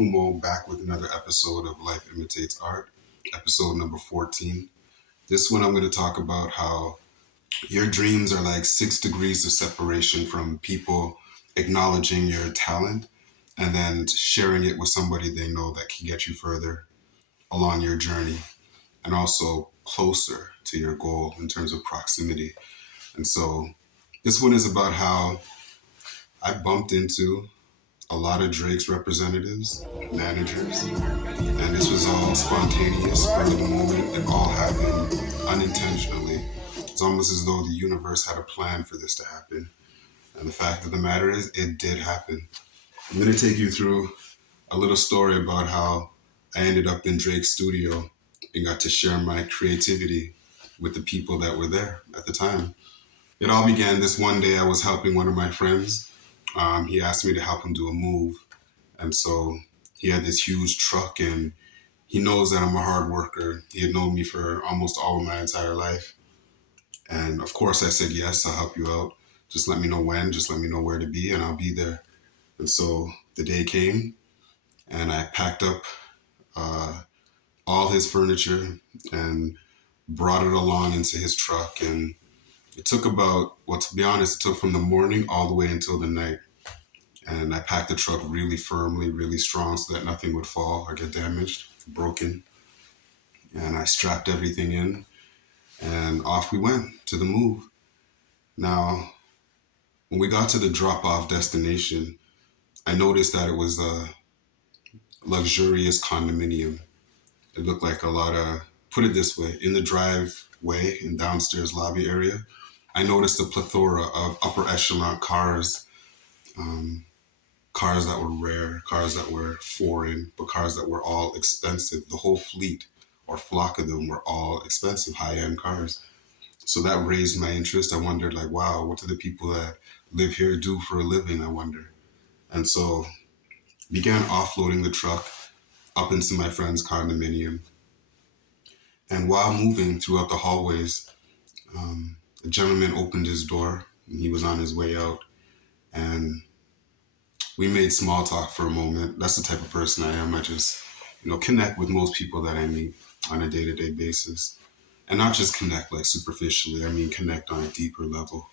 Kumo back with another episode of Life Imitates Art, episode number 14. This one I'm going to talk about how your dreams are like 6 degrees of separation from people acknowledging your talent and then sharing it with somebody they know that can get you further along your journey and also closer to your goal in terms of proximity. And so this one is about how I bumped into a lot of Drake's representatives, managers, and this was all spontaneous, spur of the moment. It all happened unintentionally. It's almost as though the universe had a plan for this to happen. And the fact of the matter is, it did happen. I'm going to take you through a little story about how I ended up in Drake's studio and got to share my creativity with the people that were there at the time. It all began this one day. I was helping one of my friends. He asked me to help him do a move. And so he had this huge truck and he knows that I'm a hard worker. He had known me for almost all of my entire life. And of course I said, yes, I'll help you out. Just let me know when, just let me know where to be and I'll be there. And so the day came and I packed up all his furniture and brought it along into his truck. And it took about, well, to be honest, it took from the morning all the way until the night. And I packed the truck really firmly, really strong so that nothing would fall or get damaged, broken. And I strapped everything in and off we went to the move. Now, when we got to the drop-off destination, I noticed that it was a luxurious condominium. It looked like a lot of, put it this way, in the driveway and downstairs lobby area, I noticed a plethora of upper echelon cars, cars that were rare, cars that were foreign, but cars that were all expensive. The whole fleet or flock of them were all expensive, high-end cars. So that raised my interest. I wondered, like, wow, what do the people that live here do for a living, I wonder? And so began offloading the truck up into my friend's condominium. And while moving throughout the hallways, a gentleman opened his door and he was on his way out. And we made small talk for a moment. That's the type of person I am. I just, connect with most people that I meet on a day-to-day basis. And not just connect like superficially, I mean connect on a deeper level.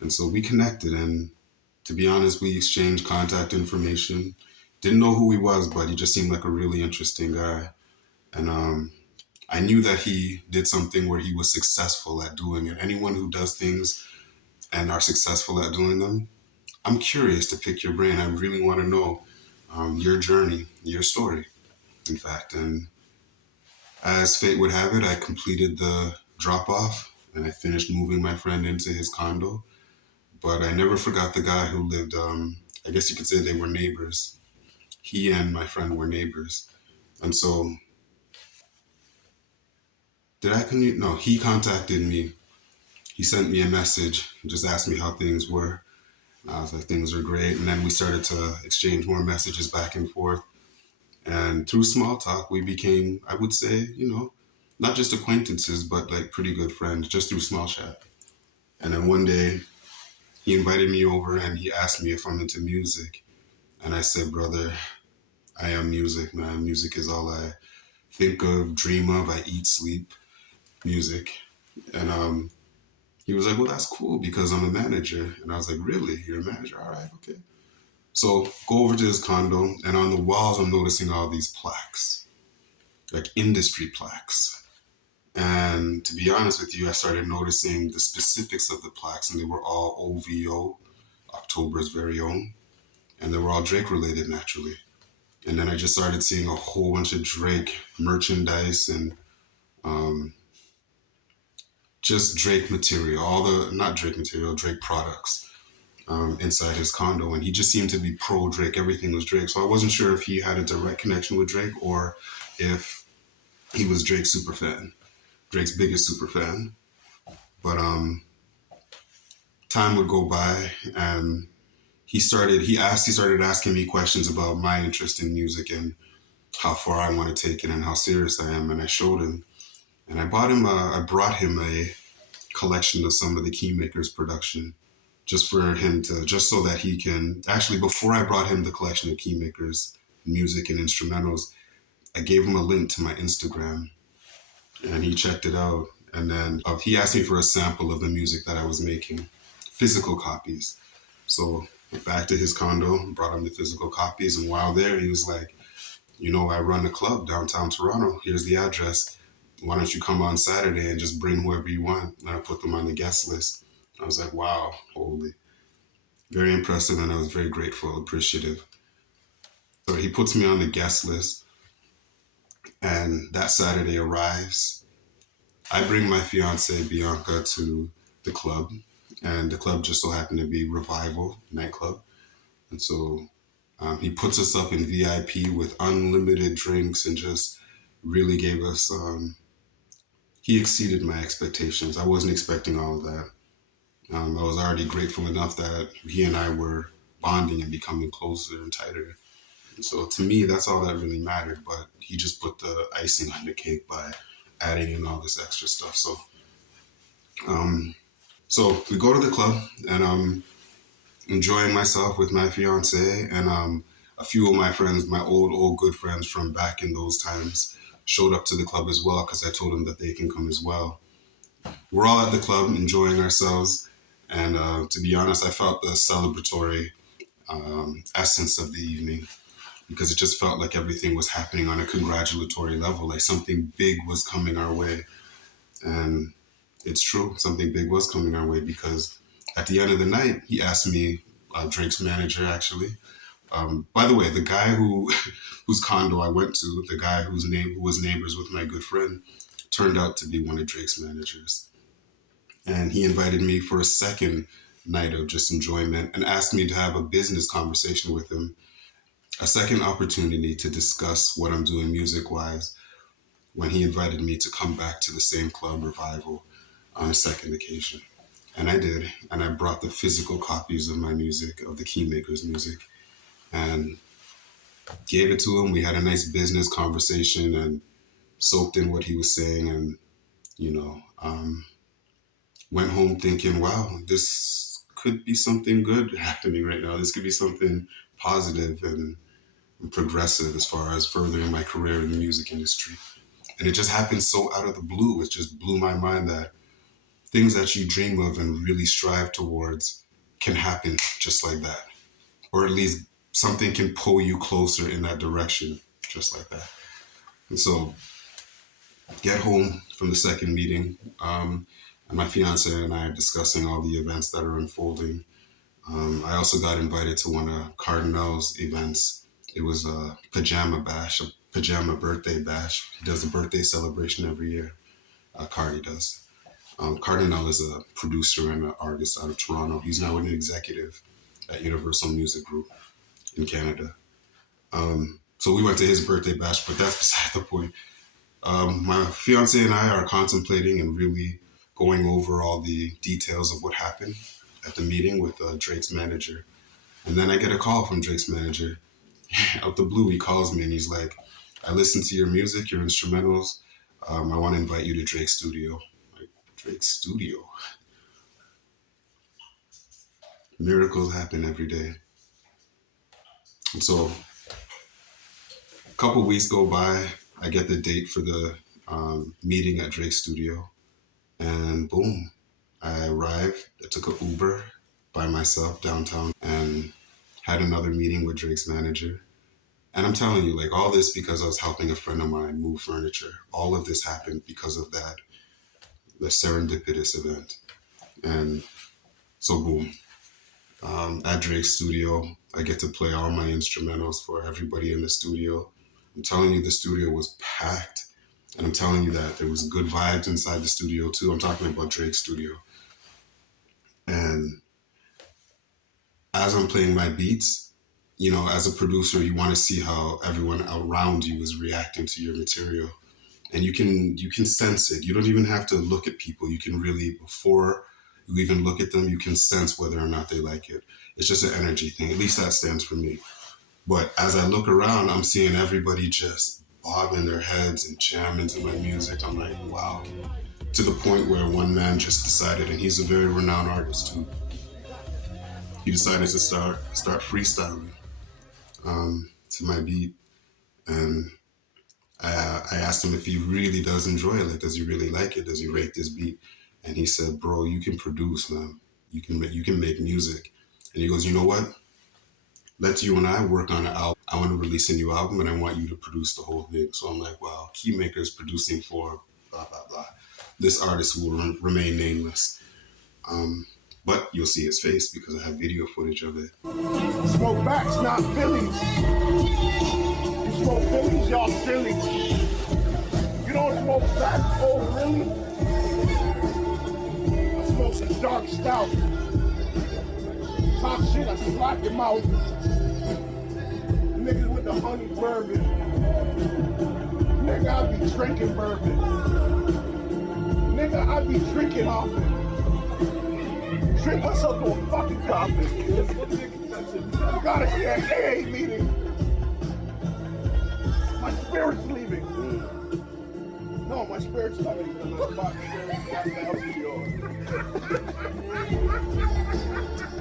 And so we connected and to be honest, we exchanged contact information. Didn't know who he was, but he just seemed like a really interesting guy. And I knew that he did something where he was successful at doing it. Anyone who does things and are successful at doing them, I'm curious to pick your brain. I really want to know your journey, your story, in fact. And as fate would have it, I completed the drop off and I finished moving my friend into his condo. But I never forgot the guy who lived, I guess you could say they were neighbors. He and my friend were neighbors. And so, No, he contacted me. He sent me a message, just asked me how things were. And I was like, things are great. And then we started to exchange more messages back and forth. And through small talk, we became, I would say, not just acquaintances, but like pretty good friends, just through small chat. And then one day, he invited me over and he asked me if I'm into music. And I said, brother, I am music, man. Music is all I think of, dream of. I eat, sleep, music. And he was like, well, that's cool because I'm a manager. And I was like, really? You're a manager? All right, okay. So go over to his condo and on the walls, I'm noticing all these plaques, like industry plaques. And to be honest with you, I started noticing the specifics of the plaques and they were all OVO, October's very own. And they were all Drake related naturally. And then I just started seeing a whole bunch of Drake merchandise and just Drake material, not Drake material, Drake products inside his condo. And he just seemed to be pro Drake. Everything was Drake. So I wasn't sure if he had a direct connection with Drake or if he was Drake's super fan, Drake's biggest super fan. But time would go by and he started asking me questions about my interest in music and how far I want to take it and how serious I am. And I showed him. And I brought him a collection of some of the Keymakers production just so that he can, actually before I brought him the collection of Keymakers, music and instrumentals. I gave him a link to my Instagram and he checked it out. And then he asked me for a sample of the music that I was making, physical copies. So went back to his condo, brought him the physical copies. And while there, he was like, I run a club downtown Toronto. Here's the address. Why don't you come on Saturday and just bring whoever you want? And I put them on the guest list. I was like, wow, holy. Very impressive. And I was very grateful, appreciative. So he puts me on the guest list. And that Saturday arrives. I bring my fiance, Bianca, to the club. And the club just so happened to be Revival nightclub. And so he puts us up in VIP with unlimited drinks and just really gave us, he exceeded my expectations. I wasn't expecting all of that. I was already grateful enough that he and I were bonding and becoming closer and tighter. And so to me, that's all that really mattered. But he just put the icing on the cake by adding in all this extra stuff. Um, so we go to the club and enjoying myself with my fiance and a few of my friends, my old good friends from back in those times, showed up to the club as well because I told them that they can come as well. We're all at the club enjoying ourselves, and to be honest, I felt the celebratory essence of the evening because it just felt like everything was happening on a congratulatory level, like something big was coming our way. And it's true, something big was coming our way because at the end of the night, he asked me, Drake's manager actually. By the way, the guy whose condo I went to, the guy who was neighbors with my good friend, turned out to be one of Drake's managers. And he invited me for a second night of just enjoyment and asked me to have a business conversation with him, a second opportunity to discuss what I'm doing music wise when he invited me to come back to the same club Revival on a second occasion. And I did. And I brought the physical copies of my music, of the Keymakers music, and gave it to him. We had a nice business conversation and soaked in what he was saying. And, you know, went home thinking, wow, this could be something good happening right now. This could be something positive and progressive as far as furthering my career in the music industry. And it just happened so out of the blue. It just blew my mind that things that you dream of and really strive towards can happen just like that. Or at least something can pull you closer in that direction just like that. And so get home from the second meeting, and my fiance and I are discussing all the events that are unfolding. I also got invited to one of Cardinal's events. It was a pajama bash, a pajama birthday bash. He does a birthday celebration every year. Cardi does. Cardinal is a producer and an artist out of Toronto. He's now an executive at Universal Music Group in Canada. So we went to his birthday bash, but that's beside the point. My fiance and I are contemplating and really going over all the details of what happened at the meeting with Drake's manager. And then I get a call from Drake's manager. Out the blue, he calls me and he's like, I listened to your music, your instrumentals. I want to invite you to Drake's studio. Like, Drake's studio? Miracles happen every day. And so a couple weeks go by. I get the date for the meeting at Drake's studio. And boom, I arrived. I took an Uber by myself downtown and had another meeting with Drake's manager. And I'm telling you, like, all this because I was helping a friend of mine move furniture. All of this happened because of that, the serendipitous event. And so boom, at Drake's studio, I get to play all my instrumentals for everybody in the studio. I'm telling you, the studio was packed. And I'm telling you that there was good vibes inside the studio too. I'm talking about Drake's studio. And as I'm playing my beats, you know, as a producer, you want to see how everyone around you is reacting to your material. And you can sense it. You don't even have to look at people. You can really, before you even look at them, you can sense whether or not they like it. It's just an energy thing. At least that stands for me. But as I look around, I'm seeing everybody just bobbing their heads and jamming to my music. I'm like, wow. To the point where one man just decided, and he's a very renowned artist too, he decided to start freestyling. to my beat. And I asked him if he really does enjoy it. Like, does he really like it? Does he rate this beat? And he said, bro, you can produce, man. You can make music. And he goes, you know what? Let's you and I work on an album. I want to release a new album and I want you to produce the whole thing. So I'm like, wow, Keymaker's producing for blah, blah, blah. This artist will remain nameless. But you'll see his face because I have video footage of it. Smoke backs, not Phillies. You smoke Phillies, y'all silly. You don't smoke backs, oh really? I smoke some dark stout. Talk shit, I slap your mouth. Niggas with the honey bourbon. Nigga, I be drinking bourbon. Nigga, I be drinking off it. Drink myself to a fucking coffin. I gotta see an AA meeting. My spirit's leaving. No, my spirit's coming.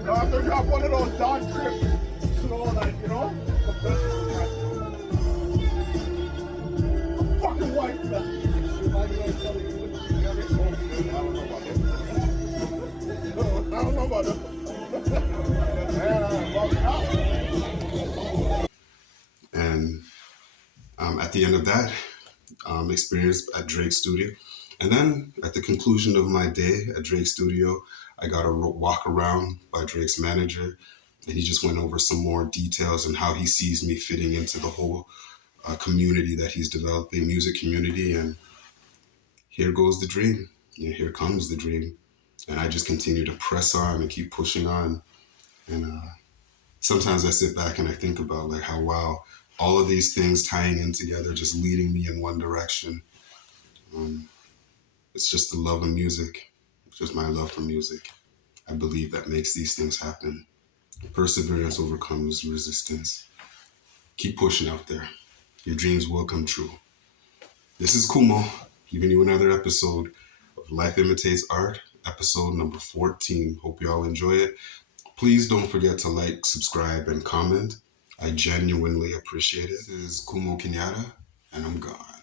No, after I got one of those dog trips, slow like, you know? A fucking wife left. I don't know about that. And at the end of that experience at Drake's studio, and then at the conclusion of my day at Drake's studio, I got a walk around by Drake's manager, and he just went over some more details and how he sees me fitting into the whole community that he's developing, music community. And here goes the dream. You know, here comes the dream. And I just continue to press on and keep pushing on. And sometimes I sit back and I think about like how, wow, all of these things tying in together, just leading me in one direction. It's just the love of music. It's just my love for music. I believe that makes these things happen. Perseverance overcomes resistance. Keep pushing out there. Your dreams will come true. This is Kumo, giving you another episode of Life Imitates Art, episode number 14. Hope you all enjoy it. Please don't forget to like, subscribe, and comment. I genuinely appreciate it. This is Kumo Kenyatta, and I'm gone.